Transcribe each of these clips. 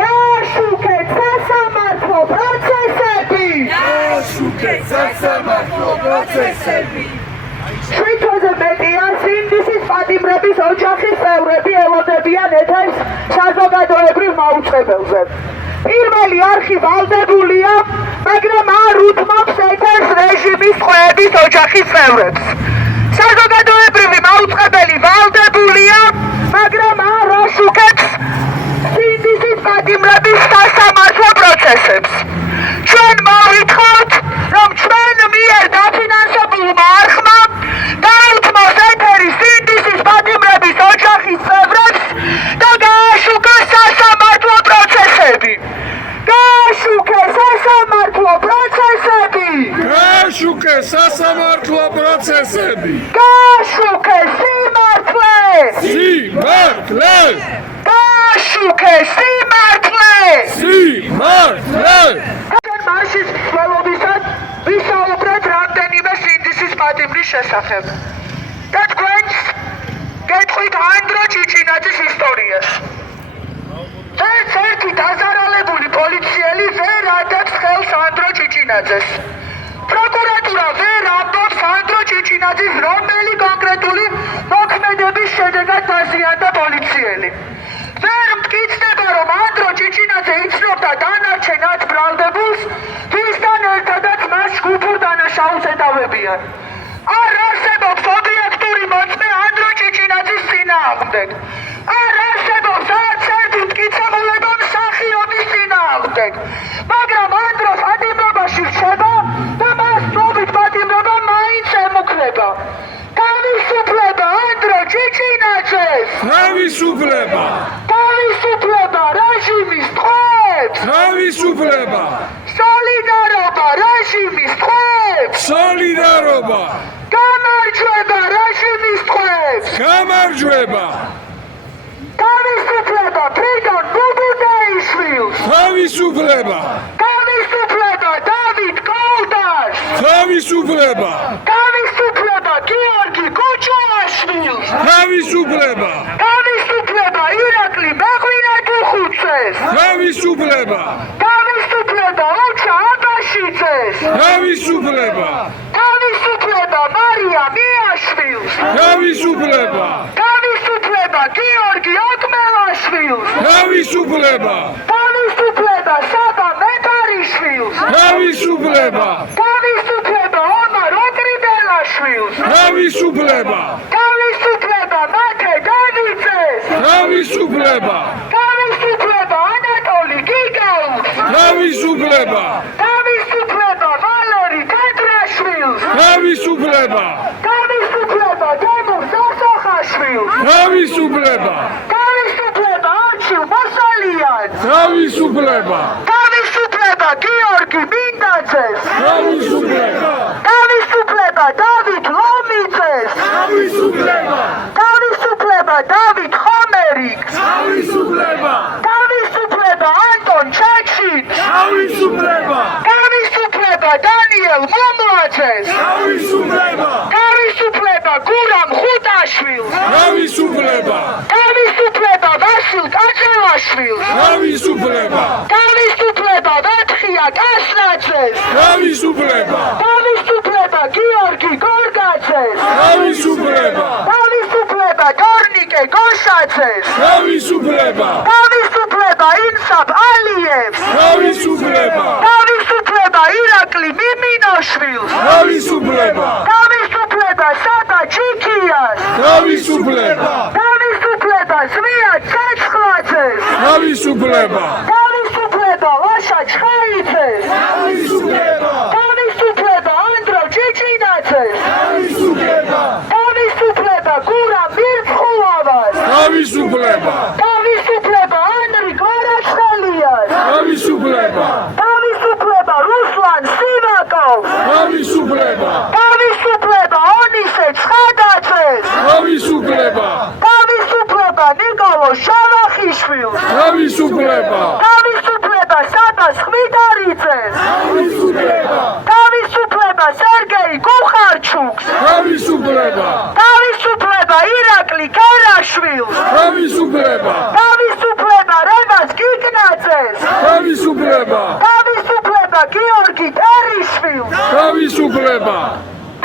გააშუქეთ სასამართლო პროცესები. თვითონზე მეტია სინდისის პატიმრების ოჯახის წევრები ელოდებიან ეთერს საზოგადოებრივ მაუწყებელზე. პირველი არხი ვალდებულია, მაგრამ არ უთმობს ეთერს რეჟიმის ხვეების ოჯახის წევრებს. საზოგადოებრივი მაუწყებელი ვალდებულია, მაგრამ არ აშუქებს სინდისის პატიმრების სასამართლო პროცესებს. ჩვენ მოვითხოვთ, რომ ჩვენ მიერ დაფინანსებულმა არხმა დაუთმოს ეთერი სინდისის პატიმრების ოჯახის წევრებს და გააშუქოს სასამართლო პროცესები. გააშუქეს სასამართლო პროცესები. გააშუქეს სასამართლო პროცესები. გააშუქეს სიმართლე. სიმართლე. გააშუქეს სიმართლე. სიმართლე. მარშის მსვლელობისას ვისაუბრეთ რამდენიმე სინდისის პატიმრის შესახებ და თქვენს გეტყვით ანდრო ჭიჭინაძის ისტორიას. ერთი დაზარალებული პოლიციელი ვერ ადებს ხელს ანდრო ჭიჭინაძეს. პროკურატურა ვერ ამბობს ანდრო ჭიჭინაძის რომელი კონკრეტული მოქმედების შედეგად დაზიანდა პოლიციელი. ვერ მტკიცდება, რომ ანდრო ჭიჭინაძე იცნობდა დანარჩენ 10 ბრალდებულს, ვისთან ერთადაც მას ჯგუფურ დანაშაულს ეტავებიან. არ არსებობს ობიექტური მოწმე ანდრო ჭიჭინაძის წინააღმდეგ. არ არსებობს არც ერთი მტკიცებულება მსახიობის წინააღმდეგ. მაგრამ ანდრო პატიმრობაში რჩება და მას წობით პატიმრობა მაინც ემუქრება. თავისუფლება ანდრო ჭიჭინაძეს! თავისუფლება! თავისუფლება რეჟიმის ტყვეებს! თავისუფლება! სოლიდარობა რეჟიმის ტყვეებს! სოლიდარობა! გამარჯვება რეჟიმის ტყვეებს! გამარჯვება! თავისუფლება ფრიდონ ბუბუდაიშვილს! თავისუფლება! თავისუფლება დავით კოლდას! თავისუფლება! თავისუფლება გიორგი კუჩუაშვილს! თავისუფლება! თავისუფლება ირაკლი მეღვინეთუხუცეს! თავისუფლება! თავისუფლება უჩა აბაშიძეს! თავისუფლება! თავისუფლება მარია მიაშვილს! თავისუფლება! თავისუფლება გიორგი ოკმელაშვილს! თავისუფლება! თავისუფლება საბა მეტარიშვილს! თავისუფლება! თავისუფლება ომარ ოკრიბელაშვილს! თავისუფლება! თავისუფლება მათე დავიძეს! თავისუფლება! თავისუფლება ანატოლი გიგაუს! თავისუფლება! თავისუფლება ვალერი თეთრაშვილს! თავისუფლება! თავისუფლება დემურ სასოხაშვილს! თავისუფლება! თავისუფლება არჩილ მოსალიანს! თავისუფლება! თავისუფლება გიორგი მინდაძეს! თავისუფლება! თავისუფლება დავით ლომიძეს! თავისუფლება! თავისუფლება დავით ხომერიკს! თავისუფლება! თავისუფლება ანტონ ჩაჩინს! თავისუფლება! თავისუფლება დანიელ მუმლაძეს! თავისუფლება! თავისუფლება გურამ ხუტაშვილს! თავისუფლება! თავისუფლება ვასილ კაჭელაშვილს! თავისუფლება! თავისუფლება ვათხია კასნაძეს! თავისუფლება! თავისუფლება გიორგი გორგაძეს! თავისუფლება! თავისუფლება გორნიკე გოშაძეს! თავისუფლება! თავისუფლება ინსაბ ალიევს! თავისუფლება! თავისუფლება ირაკლი მიმინოშვილს! თავისუფლება! თავისუფლება საბა ჩიქიას! თავისუფლება! თავისუფლება ზმია ცეცხლაძეს! თავისუფლება! თავისუფლება ლაშა ჩხეიძეს! თავისუფლება! თავისუფლება ანდრო ჭიჭინაძეს! თავისუფლება! თავისუფლება გურა მირცხულავას! თავისუფლება! თავისუფლება ანრი გორაჩხელიას! თავისუფლება! თავისუფლება რუსლან სიმაკოვს! თავისუფლება! თავისუფლება ონისე ცხადაძეს! თავისუფლება! თავისუფლება ნიკოლო შავახიშვილს! თავისუფლება! თავისუფლება საბას ხვიდარიძეს! თავისუფლება! თავისუფლება სერგეი გუხარჩუკს! თავისუფლება! თავისუფლება ირაკლი კერაშვილს! თავისუფლება! თავისუფლება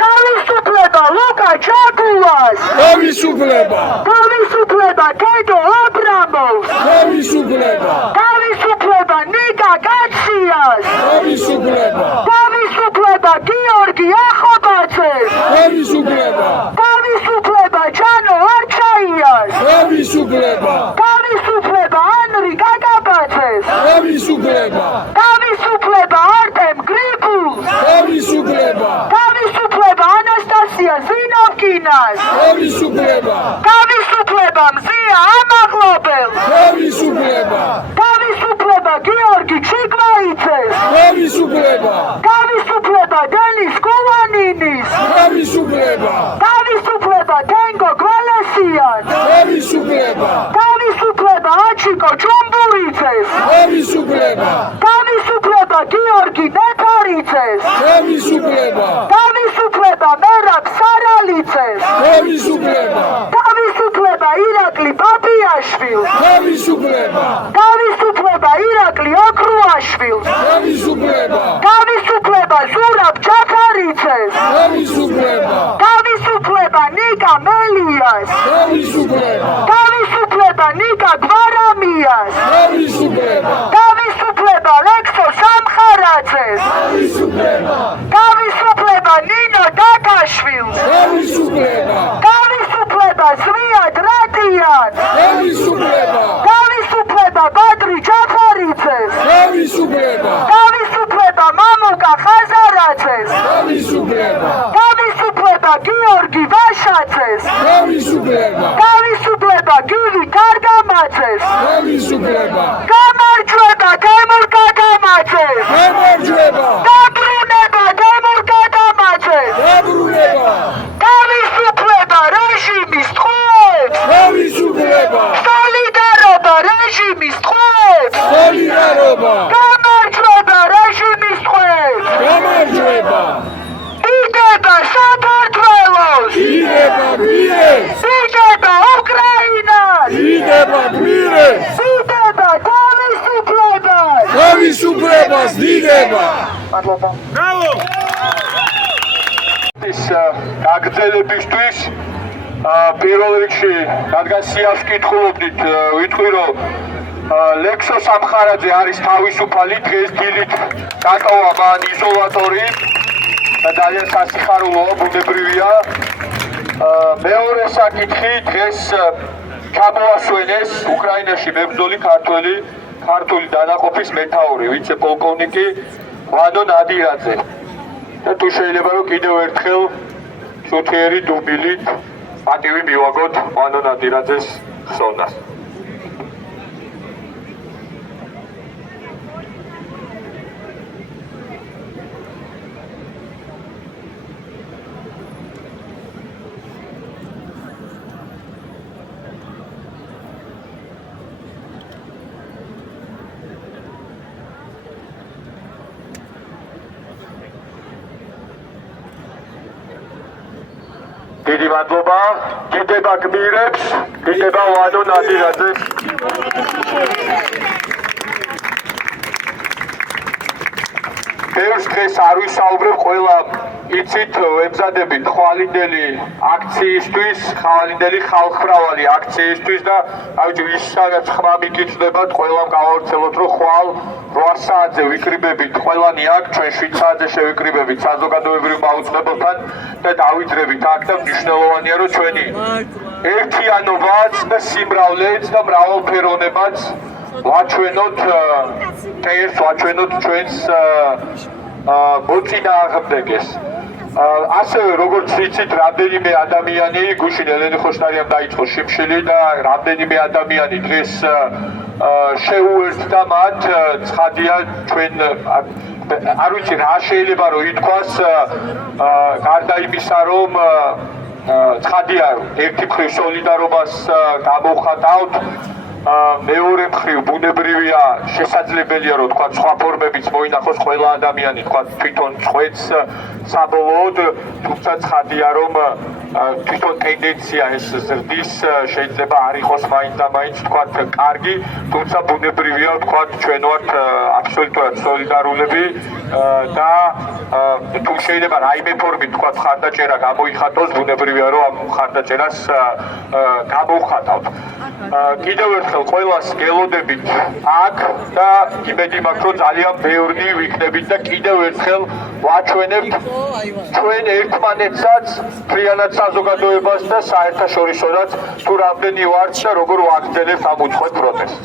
თავისუფლება ლუკა ჩაკულას თავისუფლება თავისუფლება გედო აბრამოვს თავისუფლება თავისუფლება ნიკა კაციას თავისუფლება თავისუფლება გიორგი ახობაძეს თავისუფლება თავისუფლება ჯანო არჩაიას თავისუფლება თავისუფლება ანრი გაგაბაძეს თავისუფლება თავისუფლება არტემ გრიგულს თავისუფლება თავისუფლება ანასტასია ზინოვკინას თავისუფლება თავისუფლება მზია ამაღლობელს თავისუფლება თავისუფლება გიორგი ჩიგვაიძეს თავისუფლება თავისუფლება დენის კულანინის თავისუფლება თავისუფლება თენგო გვალასიანს თავისუფლება თავისუფლება აჩიკო ჯუმბურიძეს თავისუფლება თავისუფლება გიორგი ნეფარიძეს თავისუფლება თავისუფლება მერაბ სარალიძეს თავისუფლება თავისუფლება ირაკლი ბაბიაშვილს თავისუფლება თავისუფლება ირაკლი ოქრუაშვილს თავისუფლება თავისუფლება ზურაბ ჯაფარიძეს თავისუფლება თავისუფლება ნიკა მელიას თავისუფლება თავისუფლება ნიკა გვარამიას თავისუფლება თავისუფლება ლექსო სამხარაძეს თავისუფლება თავისუფლება ნინო დაკაშვილს თავისუფლება თავისუფლება ზვიად რადიანს თავისუფლება თავისუფლება ბადრი ჯაფარიძეს თავისუფლება თავისუფლება მამუკა ხაზარაძეს თავისუფლება თავისუფლება გიორგი ვაშაძეს თავისუფლება თავისუფლება გივი გარგამაძეს თავისუფლება გამარჯვება თემურ გაგამაძეს გამარჯვება დაბრუნება თემურ გაგამაძეს დაბრუნება თავისუფლება რეჟიმის ტყვეებს თავისუფლება სოლიდარობა რეჟიმის ტყვეებს სოლიდარობა გამარჯვება რეჟიმის ტყვეებს გამარჯვება იდება საქართველოს იდება გმირეს იდება უკრაინას იდება გმირეს იდება თავისუფლებას თავისუფლებას დიდება მადლობა ის გაგრძელებისთვის პირველ რიგში რადგან სიას კითხულობდით ვიტყვი რომ ლექსო სამხარაძე არის თავისუფალი დღეს დილით დატოვა მან იზოლატორი და ძალიან სასიხარულოა ბუნებრივია მეორე საკითხი დღეს ჩამოასვენეს უკრაინაში მებრძოლი ქართული დანაყოფის მეთაური ვიცე-პოლკოვნიკი ვანო ნადირაძე და თუ შეიძლება რომ კიდევ ერთხელ სულიერი დუბილით პატივი მივაგოთ ვანო ნადირაძეს ხსოვნას. დიდი მადლობა, გიდება გმირებს, გიდება ვანო ნადირაძეს. ბევრს დღეს არ ვისაუბრებ, ყველა იცით, ვემზადებით ხვალინდელი აქციისთვის, ხვალინდელი ხალხმრავალი აქციისთვის და ის სადაც ხმა მიგიწვდებათ, ყველამ გავავრცელოთ, რომ ხვალ 8 საათზე ვიკრიბებით ყველანი აქ, ჩვენ 7 საათზე შევიკრიბებით საზოგადოებრივ მაუწყებელთან და დავიძრებით აქ და მნიშვნელოვანია, რომ ჩვენი ერთიანობაც და სიმრავლეც და მრავალფეროვნებაც ვაჩვენოთ დღეს ვაჩვენოთ ჩვენს მოწინააღმდეგეს. ასევე როგორც იცით, რამდენიმე ადამიანი გუშინ ელენე ხოშტარიამ დაიწყო შიმშილი და რამდენიმე ადამიანი დღეს შეუერთდა მათ ცხადია ჩვენ არ ვიცი რა შეიძლება რომ ითქვას გარდა იმისა რომ ცხადია ერთი მხრივ სოლიდარობას გამოვხატავთ მეორე მხრივ ბუნებრივია შესაძლებელია რომ თქვა სხვა ფორმებიც მოინახოს ყველა ადამიანი თქვა თვითონ წვეთს საბოლოოდ თუმცა ცხადია რომ თვითონ ტენდენცია ეს ზრდის შეიძლება არ იყოს მაინც და მაინც თქვათ კარგი, თუმცა ბუნებრივია თქვათ ჩვენ ვართ აბსოლუტურად სოლიდარულები და თუ შეიძლება რაიმე ფორმით თქვათ ხარდაჭერა გამოიხატოს, ბუნებრივია რომ ამ ხარდაჭერას გამოვხატავთ. კიდევ ერთხელ ყველას გელოდებით აქ და იმედი მაქვს რომ ძალიან ბევრი ვიქნებით და კიდევ ერთხელ ვაჩვენებთ ჩვენ ერთმანეთსაც, მთლიანად საზოგადოებას და საერთაშორისოდაც თუ რამდენი ვართ და როგორ ვაგრძელებთ ამ უცხოეთ პროტესტს.